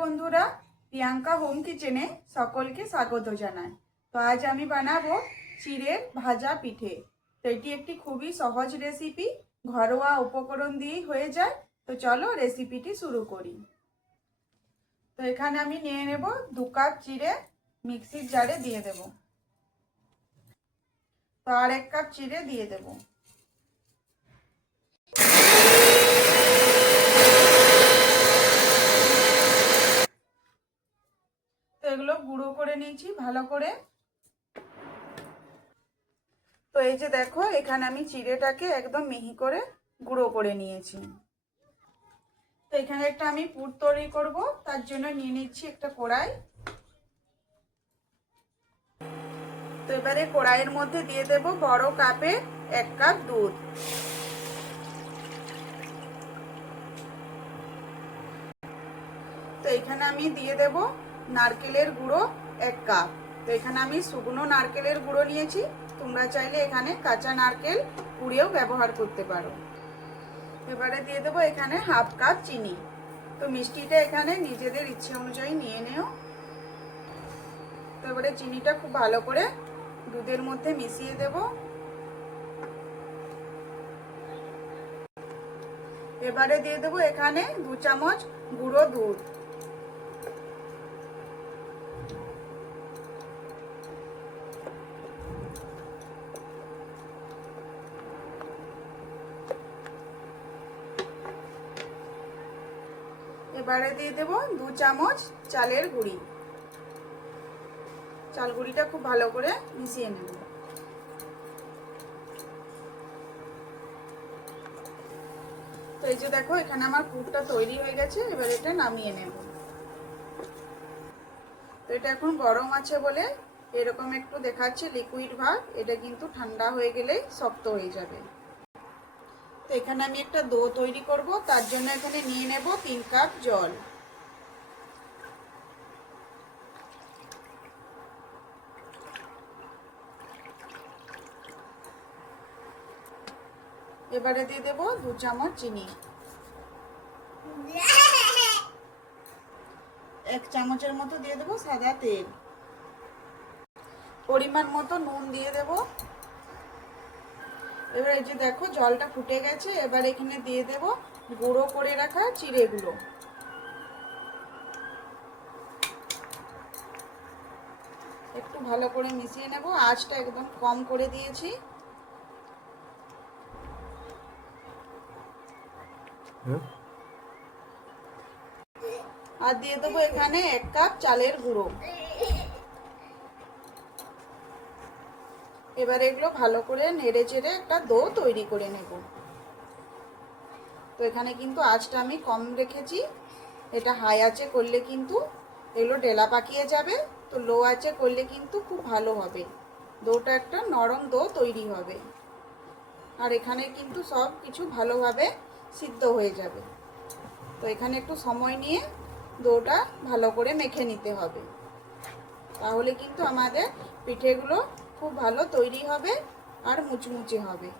বন্ধুরা, প্রিয়াঙ্কা হোম কিচেনে সকলকে স্বাগত জানাই। তো আজ আমি বানাবো চিড়ের ভাজা পিঠে। তো এটি একটি খুবই সহজ রেসিপি ঘরোয়া উপকরণ দিয়েই হয়ে যায়। তো চলো রেসিপিটি শুরু করি। তো এখানে আমি নিয়ে নেব দু কাপ চিড়ে, মিক্সির জারে দিয়ে দেব। তো আর এক কাপ চিড়ে দিয়ে দেবো। এগুলো গুঁড়ো করে নিয়েছি, ভালো করে। তো এই যে দেখো, এখানে আমি চিড়েটাকে একদম মিহি করে গুঁড়ো করে নিয়েছি। তো এখানে একটা আমি পুর তৈরি করব, তার জন্য নিয়ে নিচ্ছি একটা কড়াই। তো এবারে কড়াইয়ের মধ্যে দিয়ে দেব বড় কাপে এক কাপ দুধ। তো এখানে আমি দিয়ে দেব নারকেলের গুঁড়ো এক কাপ। তো এখানে আমি শুকনো নারকেলের গুঁড়ো নিয়েছি। তোমরা চাইলে এখানে কাঁচা নারকেল কুড়িয়েও ব্যবহার করতে পারো। এবারে দিয়ে দেবো এখানে হাফ কাপ চিনি। তো মিষ্টিটা এখানে নিজেদের ইচ্ছে অনুযায়ী নিয়ে নেও। তো এবারে চিনিটা খুব ভালো করে দুধের মধ্যে মিশিয়ে দেব। এবারে দিয়ে দেবো এখানে দু চামচ গুঁড়ো দুধ। এবারে দিয়ে দেব দু চামচ চালের গুঁড়ি। চাল গুঁড়িটা খুব ভালো করে মিশিয়ে নেব। তো এই যে দেখো, এখানে আমার পুরটা তৈরি হয়ে গেছে, এবার এটা নামিয়ে নেব। তো এটা এখন গরম আছে বলে এরকম একটু দেখাচ্ছে লিকুইড ভাগ, এটা কিন্তু ঠান্ডা হয়ে গেলেই শক্ত হয়ে যাবে। তো এখানে আমি একটা দো তৈরি করব, তার জন্য এখানে নিয়ে নেব তিন কাপ জল। এবারে দিয়ে দেব দু চামচ চিনি। এক চামচের মতো দিয়ে দেবো সাদা তেল। পরিমাণ মতো নুন দিয়ে দেবো। এবার এই যে দেখো জলটা ফুটে গেছে এবার এখানে দিয়ে দেব গুঁড়ো করে রাখা চিড়েগুলো। একটু ভালো করে মিশিয়ে নেব আঁচটা একদম কম করে দিয়েছি। আর দিয়ে দেবো এখানে এক কাপ চালের গুঁড়ো। এবার এগুলো ভালো করে নেড়ে চেড়ে একটা দো তৈরি করে নেব। তো এখানে কিন্তু আঁচটা আমি কম রেখেছি। এটা হাই আঁচে করলে কিন্তু এগুলো ডেলা পাকিয়ে যাবে। তো লো আঁচে করলে কিন্তু খুব ভালো হবে। দোটা একটা নরম দো তৈরি হবে। আর এখানে কিন্তু সব কিছু ভালোভাবে সিদ্ধ হয়ে যাবে। তো এখানে একটু সময় নিয়ে দোটা ভালো করে মেখে নিতে হবে। তাহলে কিন্তু আমাদের পিঠেগুলো খুব ভালো তৈরি হবে আর মুচমুচে হবে।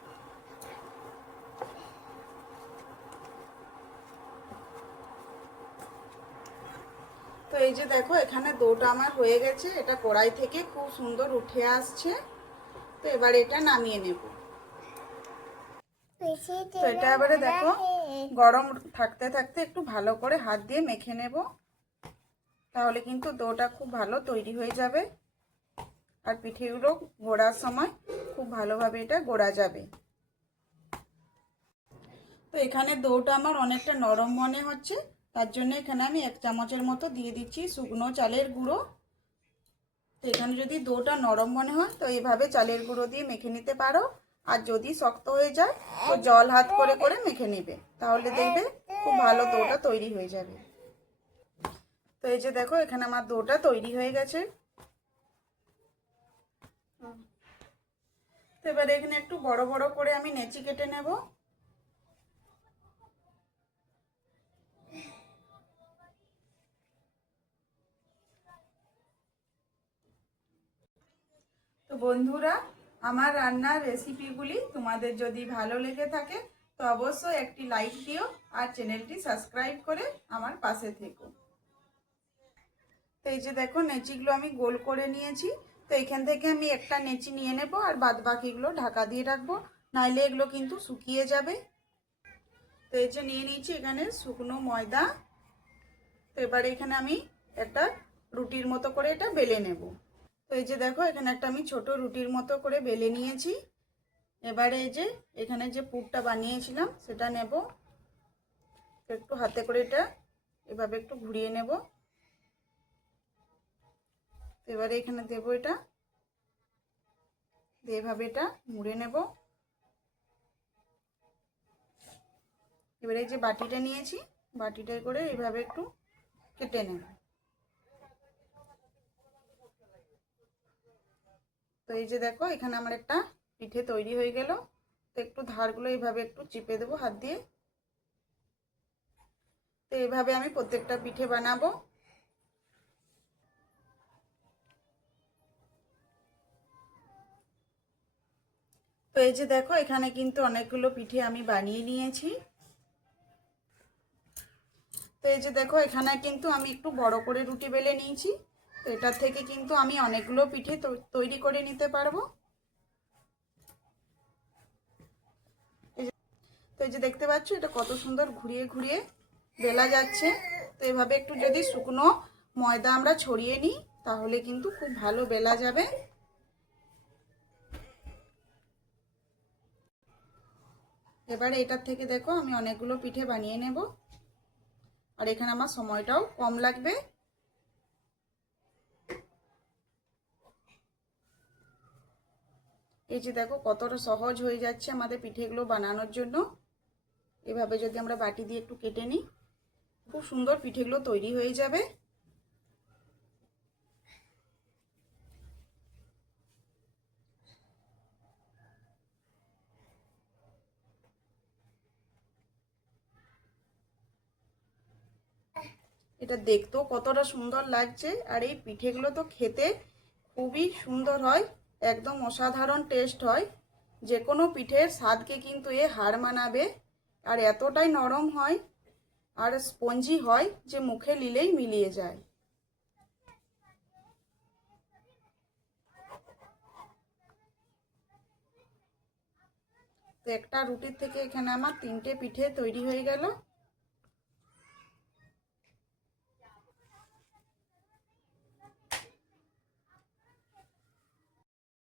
তো এই যে দেখো, এখানে দোটা আমার হয়ে গেছে। এটা কড়াই থেকে খুব সুন্দর উঠে আসছে। তো এবার এটা নামিয়ে নেব। তো এটা এবারে দেখো, গরম থাকতে থাকতে একটু ভালো করে হাত দিয়ে মেখে নেব। তাহলে কিন্তু দোটা খুব ভালো তৈরি হয়ে যাবে। আর পিঠেগুলো গোড়ার সময় খুব ভালোভাবে এটা গোড়া যাবে। তো এখানে দোটা আমার অনেকটা নরম মনে হচ্ছে, তার জন্য এখানে আমি এক চামচের মতো দিয়ে দিচ্ছি শুকনো চালের গুঁড়ো। তো এখানে যদি দোটা নরম মনে হয়, তো এইভাবে চালের গুঁড়ো দিয়ে মেখে নিতে পারো। আর যদি শক্ত হয়ে যায়, তো জল হাত করে করে মেখে নেবে। তাহলে দেখবে খুব ভালো দোটা তৈরি হয়ে যাবে। তো এই যে দেখো, এখানে আমার দোটা তৈরি হয়ে গেছে। তো এবারে এখানে একটু বড় বড় করে আমি নেচি কেটে নেব। তো বন্ধুরা, আমার রান্নার রেসিপিগুলি তোমাদের যদি ভালো লেগে থাকে, তো অবশ্যই একটি লাইক দিও আর চ্যানেলটি সাবস্ক্রাইব করে আমার পাশে থেকো। তো এই যে দেখো, নেচিগুলো আমি গোল করে নিয়েছি। তো এখান থেকে আমি একটা নেচি নিয়ে নেব আর বাদ বাকিগুলো ঢাকা দিয়ে রাখব। নাইলে এগুলো কিন্তু শুকিয়ে যাবে। তো এই যে নিয়ে নিয়েছি এখানে শুকনো ময়দা। তো এবারে এখানে আমি একটা রুটির মতো করে এটা বেলে নেব। তো এই যে দেখো, এখানে একটা আমি ছোট রুটির মতো করে বেলে নিয়েছি। এবারে এই যে এখানে যে পুরটা বানিয়েছিলাম, সেটা নেব। একটু হাতে করে এটা এভাবে একটু ঘুরিয়ে নেব। এবারে এখানে দেব এটা। এভাবে এটা মুড়ে নেব। এবারে যে বাটিটা নিয়েছি বাটিটায় করে এইভাবে একটু কেটে নেব। তো এই যে দেখো, এখানে আমার একটা পিঠে তৈরি হয়ে গেল। তো একটু ধারগুলো এইভাবে একটু চিপে দেবো হাত দিয়ে। তো এইভাবে আমি প্রত্যেকটা পিঠে বানাবো। তো এই যে দেখো, এখানে কিন্তু অনেকগুলো পিঠে আমি বানিয়ে নিয়েছি। তো এই যে দেখো, এখানে কিন্তু আমি একটু বড় করে রুটি বেলে নিয়েছি। তো এটার থেকে কিন্তু আমি অনেকগুলো পিঠে তৈরি করে নিতে পারব। তো এই যে দেখতে পাচ্ছ, এটা কত সুন্দর ঘুরিয়ে ঘুরিয়ে বেলা যাচ্ছে। তো এভাবে একটু যদি শুকনো ময়দা আমরা ছড়িয়ে নিই, তাহলে কিন্তু খুব ভালো বেলা যাবে। এবারে এটার থেকে দেখো আমি অনেকগুলো পিঠে বানিয়ে নেব। আর এখানে আমার সময়টাও কম লাগবে। এই যে দেখো কতটা সহজ হয়ে যাচ্ছে আমাদের পিঠেগুলো বানানোর জন্য। এভাবে যদি আমরা বাটি দিয়ে একটু কেটে নিই, খুব সুন্দর পিঠেগুলো তৈরি হয়ে যাবে। এটা দেখতেও কতটা সুন্দর লাগছে। আর এই পিঠেগুলো তো খেতে খুবই সুন্দর হয়, একদম অসাধারণ টেস্ট হয়। যে কোনো পিঠের স্বাদকে কিন্তু এ হার মানাবে। আর এতটাই নরম হয় আর স্পঞ্জি হয় যে মুখে নিলেই মিলিয়ে যায়। একটা রুটির থেকে এখানে আমার তিনটে পিঠে তৈরি হয়ে গেল।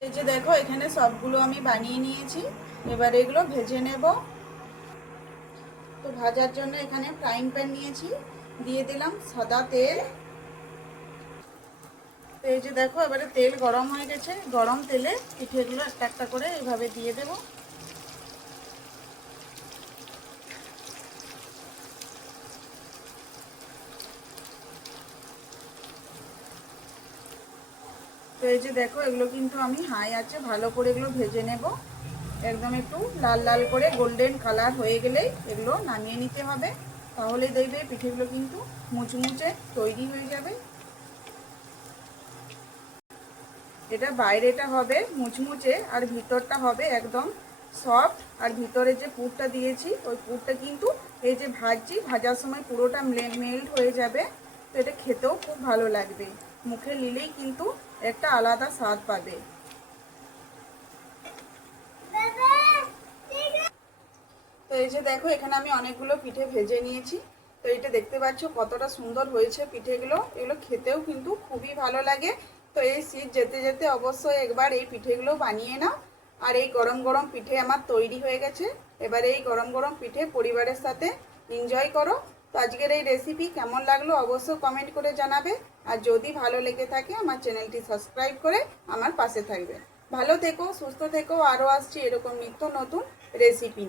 এই যে দেখো, এখানে সবগুলো আমি বানিয়ে নিয়েছি। এবার এগুলো ভেজে নেব। তো ভাজার জন্য এখানে ফ্রাইং প্যান নিয়েছি। দিয়ে দিলাম সাদা তেল। তো এই যে দেখো, এবারে তেল গরম হয়ে গেছে। গরম তেলে পিঠেগুলো একটা একটা করে এভাবে দিয়ে দেবো। তো এই যে দেখো, এগুলো কিন্তু আমি হাই আছে, ভালো করে এগুলো ভেজে নেব। একদম একটু লাল লাল করে গোল্ডেন কালার হয়ে গেলেই এগুলো নামিয়ে নিতে হবে। তাহলে দেখবে পিঠেগুলো কিন্তু মুচমুচে তৈরি হয়ে যাবে। এটা বাইরেটা হবে মুচমুচে আর ভিতরটা হবে একদম সফট আর ভিতরে যে পুরটা দিয়েছি, ওই পুরটা কিন্তু এই যে ভাজছি, ভাজার সময় পুরোটা মেল্ট হয়ে যাবে। তো এটা খেতেও খুব ভালো লাগবে। মুখে নিলেই কিন্তু একটা আলাদা স্বাদ পাবে। তো এই যে দেখো, এখানে আমি অনেকগুলো পিঠে ভেজে নিয়েছি। তো এটা দেখতে পাচ্ছ কতটা সুন্দর হয়েছে পিঠেগুলো। এগুলো খেতেও কিন্তু খুবই ভালো লাগে। তো এই শীত যেতে যেতে অবশ্যই একবার এই পিঠেগুলো বানিয়ে নাও। আর এই গরম গরম পিঠে আমার তৈরি হয়ে গেছে। এবার এই গরম গরম পিঠে পরিবারের সাথে এনজয় করো। তো আজকের এই রেসিপি কেমন লাগল অবশ্যই কমেন্ট করে জানাবে। আর যদি ভালো লেগে থাকে, আমার চ্যানেলটি সাবস্ক্রাইব করে আমার পাশে থাকবে ভালো থেকো, সুস্থ থেকো, আরও আসছি এরকম নিত্য নতুন রেসিপি